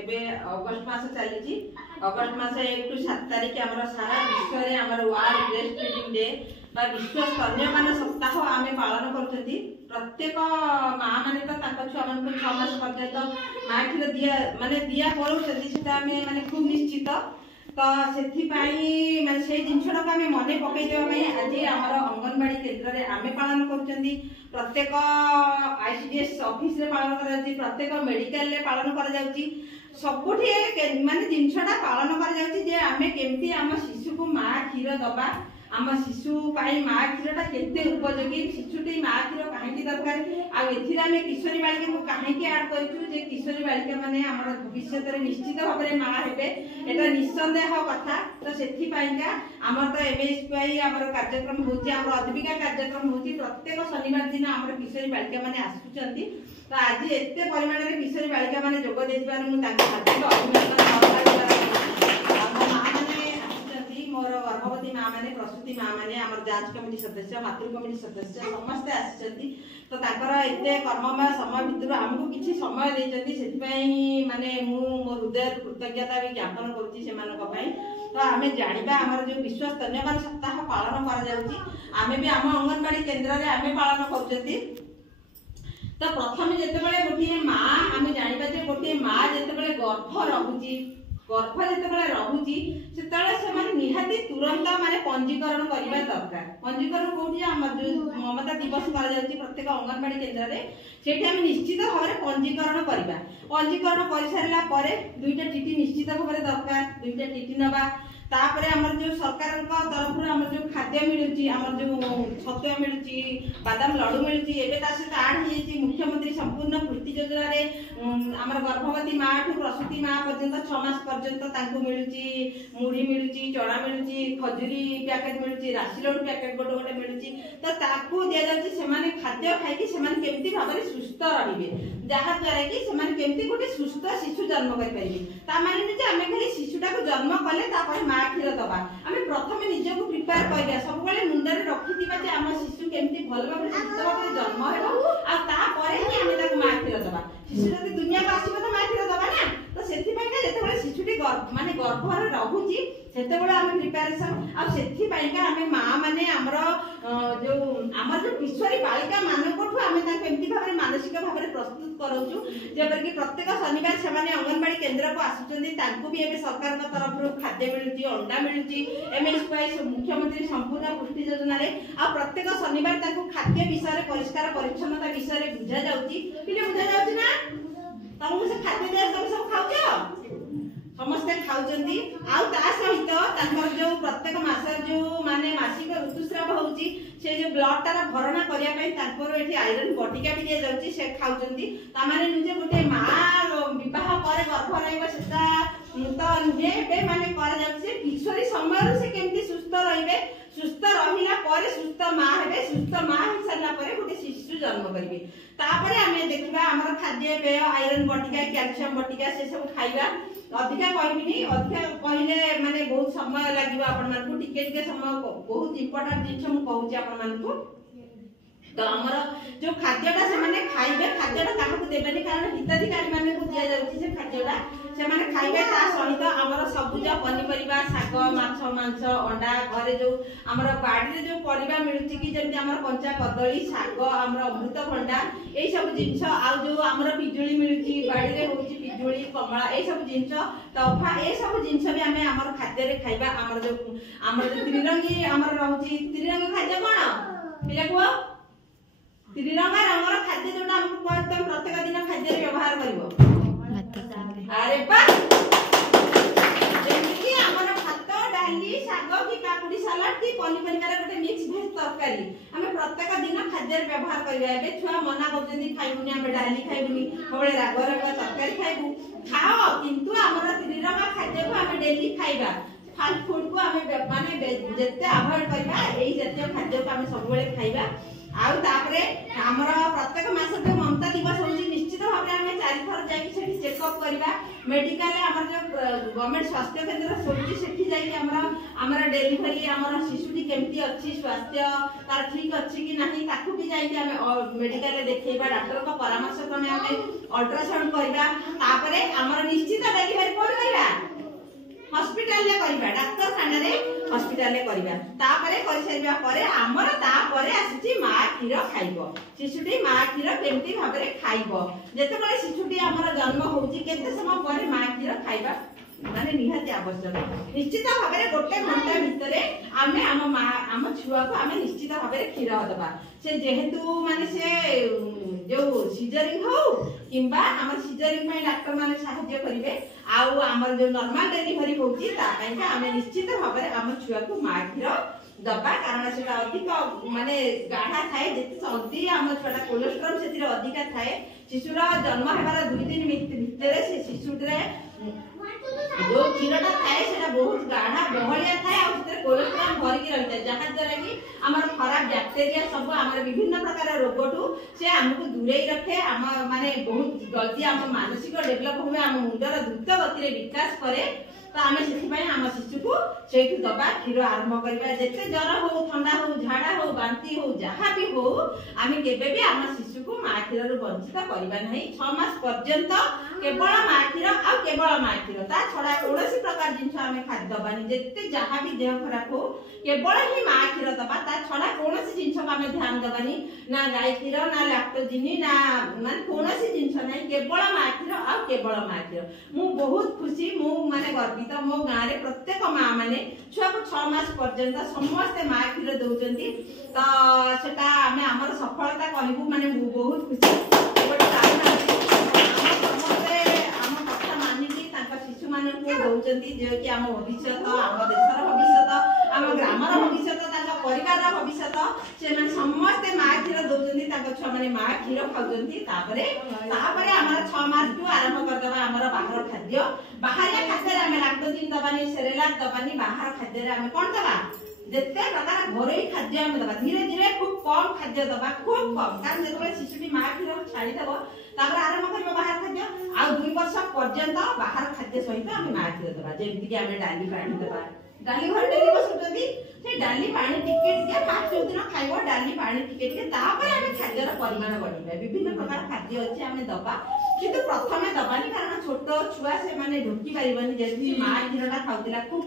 एबे अगस्त मास चली अगस्त मास 1 टू 7 तारिख आम सारा विश्व में आम वर्ल्ड ब्रेस्ट फीडिंग डे विश्व स्तन्यपान सप्ताह आम पालन कर प्रत्येक माँ मैंने तो छुआ मान 6 मास पर्यंत माँ क्षीर दिया माने दिया करें खूब निश्चित तो से माने से जिनटा आम मन पकईदेवाई आज आम अंगनवाड़ी केन्द्र में आम पालन कर प्रत्येक आईसीडीएस ऑफिस रे पालन कर प्रत्येक मेडिकल रे पालन कर सबुठी माने जिनटा पालन कर आम केमती आम शिशु को माँ क्षीर दबा आम शिशु माँ क्षीरटा केते उपयोगी शिशुटी माँ क्षीर कहीं दरकार आम किशोरी बालिका को कहीं आड करूँ किशोरी बालिका माने भविष्य में निश्चित भाव में माँ हे एटा निसंदेह कथा तो से आम तो एमएसपी आम कार्यक्रम होम अद्विका कार्यक्रम हो प्रत्येक शनिवार दिन आम किशोरी बालिका मैंने आसुँच तो आज एत परिमाण में किशोरी बालिका मैंने जोग देवार मोर गर्भवती माँ मैंने प्रसूति माँ मैंने आम जांच कमिटी सदस्य मातृ कमिटी सदस्य समस्ते आसी तो एत कर्ममय समय भितर आमको किसी समय देते माने मो हृदय कृतज्ञता भी ज्ञापन करुँच तो आम जाना आम जो विश्व स्तन्यपान सप्ताह पालन कर भी आम अंगनवाड़ी केन्द्र में आम पालन कर तो प्रथम जिते गोटे माँ आम जाना गोटे माँ जिते गर्भ रोचे गर्भ जिते रोचे से निहाती तुरंत माने पंजीकरण करने दरकार पंजीकरण कौटी आम जो ममता दिवस कर प्रत्येक अंगनवाड़ी केन्द्र में से निश्चित भाव में पंजीकरण करवा पंजीकरण कर सारा दुईटा टीटी निश्चित भाव में दरकार दुईटा टीटी नवा तापरे आमर जो सरकार तरफ आम जो खाद्य मिलूँ आम जो छतुआ मिलूँ बादाम लड्डू मिलूँ एवं सहित आड हो मुख्यमंत्री संपूर्ण पुष्टि योजन आम गर्भवती माँ ठू प्रसूति माँ पर्यंत 6 मास पर्यंत मिलूँ मुढ़ी मिलूँ चना मिलूँ खजुरी पैकेट मिलूँ राशि लड्डू पैकेट गोटे गोटे मिलूँ तो दि जाए खाद्य खाई केमती भाव में सुस्थ रे जहाद्वारा कि केमती गोटे सुस्थ शिशु जन्म करें माने आम खाली शिशुटा को जन्म कले माँ क्षीर दबा आम प्रथम निजक प्रिपेयर करवा सब मुंडे रखी आम शिशु केमती भल भाव सुस्थ भाव में जन्म हो माँ क्षीर दबा शिशु जब दुनिया को आसो तो माँ क्षीर दबा ना तो से शिशुटी माने गर्भर रोचे से आम प्रिपेरेसन आम माँ मैंने जो किशोरी बालिका मानक आम केमती भाव में मानसिक भाव में प्रस्तुत कराऊँ जबर कि प्रत्येक शनिवार से अंगनवाड़ी केन्द्र को आसुँच भी एवं सरकार तरफ खाद्य मिलूँ अंडा मिलूँ एमएसपी मुख्यमंत्री संपूर्ण पुष्टि योजना आ प्रत्येक शनिवार खाद्य विषय परिष्कार परिच्छन्नता विषय बुझा जाऊँगी बुझा जाऊँ ना तुमको से खाद्य दिया तुम सब खाऊ समस्ते खाऊँ सहित जो प्रत्येक मास जो माने मासिक ऋतुस्राव होची से जो ब्लड तार भरणा करने आयरन बटिका भी दि जाऊँगी से खाऊँ ताने नुजे गोटे माँ बह पर गर्भ रहा तो नुजे माने किशोरी समय से केमती सुस्थ रे सुस्थ रहा सुस्थ माँ हे सुस्थ माँ हो सारा गोटे शिशु जन्म करेंगे तापर आम देखा आम खाद्य पेय आयरन बटिका कैल्शियम बटिका से सब खाइबा अधिका कहबी अधिका कहले माने बहुत समय लगे आपण मानकु टिके समय बहुत इंपोर्टेंट जिन मुझे आपण मानकु तो आमर जो खाद्यटा से खाइबे खाद्यटा क्या देवेनि कारण हिताधिकारी माने को दिया जाउछि से खाद्यटा से माने खाइबे ता सहित आमर सबुज पनिपरिबा शाग माछ मांस अंडा घरे जो आमर बाड़ी जो परिबा मिलुछि कि जेमति आमर कंचा कदली शाग आमर अमृतभंडा ए सब जिंस आ जो आमर पिजुली मिलुछि बाड़ी रे होछि पिजुली कमला ए सब जिंस तफा ए सब जिंस भी आमे आमर खाद्य रे खाइबा आमर जो त्रिरंगी आमर रहउछि त्रिरंग खाद्य कोन पिला को त्रिरंगा रंगर खाद्य जोटा हमको एकदम प्रत्येक दिन खाद्य व्यवहार करिवो अरे बा जेमिति हमर भात डाली शाग की काकुड़ी सलाड की पनीपरिकार गोटे मिक्स भेज तरकारी हमें प्रत्येक दिन खाद्य व्यवहार करबा एबे छुआ मना करजंदी खाइबुनी हम डाली खाइबुनी सबले राग राग तरकारी खाइबु खाओ किंतु हमर त्रिरंगा खाद्य को हम डेली खाइबा फास्ट फूड को हम माने जेते अवॉइड करबा एई जातीय खाद्य को हम सब बेले खाइबा आउ तापरे हमर प्रत्येक मास जो ममता दिवस होची निश्चित भाव में 4 थर जाई सेठी चेकअप करबा मेडिकल आमर जो गवर्नमेंट स्वास्थ्य केन्द्र सोची सेठी जाई हमर डेलीवरी हमर शिशुटी केमती अछि स्वास्थ्य तार ठीक अछि कि नाही ताकू भी जाई हम मेडिकल देखैबा डॉक्टर को परामर्श क्रमे हम अल्ट्रासाउंड करबा तापरे हमर निश्चित डेलीवरी कोन करबा हॉस्पिटल ले करबा डॉक्टर खाना रे हॉस्पिटल ले करबा तापरे करि सारिबा परे हमर तापरे आसी मा खीर खाइबो शिशुटी मा खीर केमती भाबरे खाइबो जेते बळे शिशुटी हमर जन्म होउची केते समय परे मा खीर खाइबा माने निहाती आवश्यक निश्चित भाबरे गोटे घंटा भितरे आमे आम छुआ को आमे निश्चित भाबरे खीर दबा से जेहेतु माने से जो सीजरिंग हो किंबा हमर सीजरिंग में डॉक्टर माने सहायता करिवे आउ हमर जो नॉर्मल डेलीवरी होउची ता काइका आमे निश्चित भाबरे आम छुआ को मा खीर दबा कारण सेटा अधिक माने गाढ़ा थाए जेते जल्दी आम छुआटा कोलेस्ट्रॉल सेतिरे अधिक थाए शिशुर जन्म हेबार 2 दिन भितरे से शिशुरे जो क्षीरटा थाए सेटा बहुत गाढ़ा बहलिया थाए आ उतरे कोलेस्ट्रॉल भरी के रहता है जहां द्वारा कि हमर खराब बैक्टीरिया सब हमर विभिन्न प्रकार रोगटू से हमको दूरे रखे हम माने बहुत जल्दी हम मानसिक डेवलप हुए हम मुंडर द्रुत गति रे विकास करे तो आमे सेति पय हम शिशु को सेठी दबा खीर आरंभ करबा जेते जर हो ठंडा हो झाड़ा हो बांती हो जहां भी हो आमे केबे भी हम शिशु को मा खीर रो वंचित करबा नहीं 6 मास पर्यंत केवल मा खीर आ केवल मा खीर ता छडा कोनोसी प्रकार जिंस आमे खाद्य दबानी जेते जहां भी देह खराब हो केवल ही मा खीर दबा ता छडा कोनोसी जिंस आमे ध्यान दबानी ना गाय खीर ना लैक्टोजिनी ना मान कोनोसी जिंस नै केवल मा खीर आ केवल मा खीर मु बहुत खुशी मु माने गर्वित मो गाँ रे प्रत्येक माँ माने छुआ को 6 मास पर्यंत समस्त मा खीर दउचंती तो सेटा आमे हमर सफलता कहबू माने बहुत खुशी गोटे कारण समस्त हम कथा मानि कि ताका शिशु माने को दउचंती जे कि हम भविष्य हम देशर भविष्य हम ग्रामर भविष्य ताका परिवार भविष्य से माने समस्त मा खीर दउचंती ताका छुआ माने मा खीर खाउचंती तापरे हमर 6 मास टू आरंभ कर दबा हमर बाहर खाद्य बाहर खाद्य रे हम लैक्टोजिन दबानी सेरेलाक दबानी बाहर खाद्य रे हम कोन दबा जेते प्रकार घरोई खाद्य हम दबा धीरे धीरे खूब कम खाद्य दबा खूब कम कारण जेतबे शिशुटी मा खीर छाडी दबो तापर आरंभ करबो बाहर खाद्य आ 2 वर्ष पर्यंत बाहर खाद्य सहित हम मा खीर दबा जेमति कि हम डाली पानी दबा डाली घर डेली बसुतदी से डाली पानी टिके टिके पाँच दिन खाइबो डाली पानी टिके टिके तापर हम खाद्यर परिमाण बढ़िबा विभिन्न प्रकार खाद्य अछि हम दबा किंतु प्रथमे दबानी कारण छोट छुआ से माने ढोकी पारिबनी जेति मा खीरटा खाउतिला खूब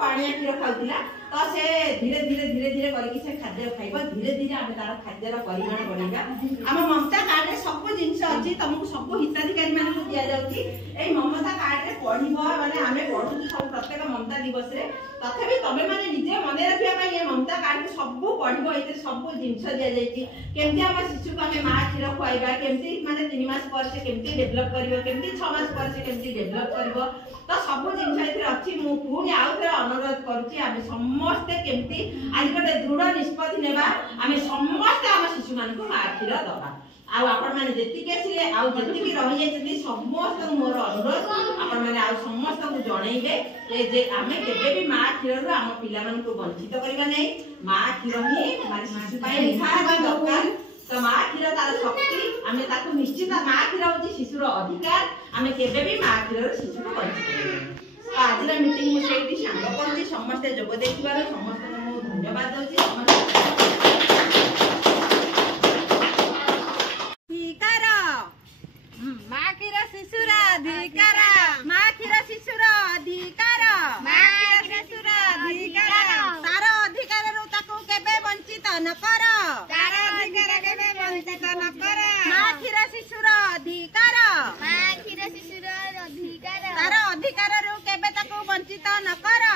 पानिया खीर खाउतिला तो से धीरे धीरे करके से खाद्य खाइबो धीरे धीरे हम तार खाद्यर परिमाण बढ़िबा हम ममता कार्ड रे सब जिंस अछि तुमको सब हिताधिकारी माने को दिया जाउची ए ममता कार्ड रे पढिबो माने हमें पढु सब प्रत्येक ममता दिवस रे तथापि तमे माने निजे मने रखिया पई ए ममता कार्ड को सब पढिबो एते सब जिंस दिया जायची केमती हम शिशु को हमें मा खीर खुआइबा केमती माने 3 मास पर से केमती डेवलप करिवो केमती 6 मास पर से केमती डेवलप करिवो तो सब जिंस एथे अछि मु पुनी आउथरे अनुरोध करूची आमे समस्त केमती आज गोटे दृढ़ निष्पत्ति नेबा आमे समस्त हम शिशु मान को मा खीर दबा आ आपण माने जेति केसिले आ जेति की रहि जायति समस्त मोर अनुरोध आपण माने आ समस्त को जणैबे जे आमे केबे भी मा खीर रो हम पिला मान को वंचित करबा नै मा खीर ही माने शिशु पाए निहार दरकार तो मा खीर तार शक्ति आमे ताको निश्चित मा खीर होची शिशुर अधिकार आमे केबे भी मा खीर रो शिशु को वंचित करबा आज रा मीटिंग में सेठी सांग करछि समस्त जोग देखिबार समस्त को धन्यवाद दउछि समस्त मा खीर शिशुर अधिकार मा खीर शिशुर अधिकार मा खीर शिशुर अधिकार तार अधिकार रो ताको केबे वंचित न कर तार अधिकार केबे वंचित न कर मा खीर शिशुर अधिकार मा खीर शिशुर अधिकार तार अधिकार रो केबे ताको वंचित न कर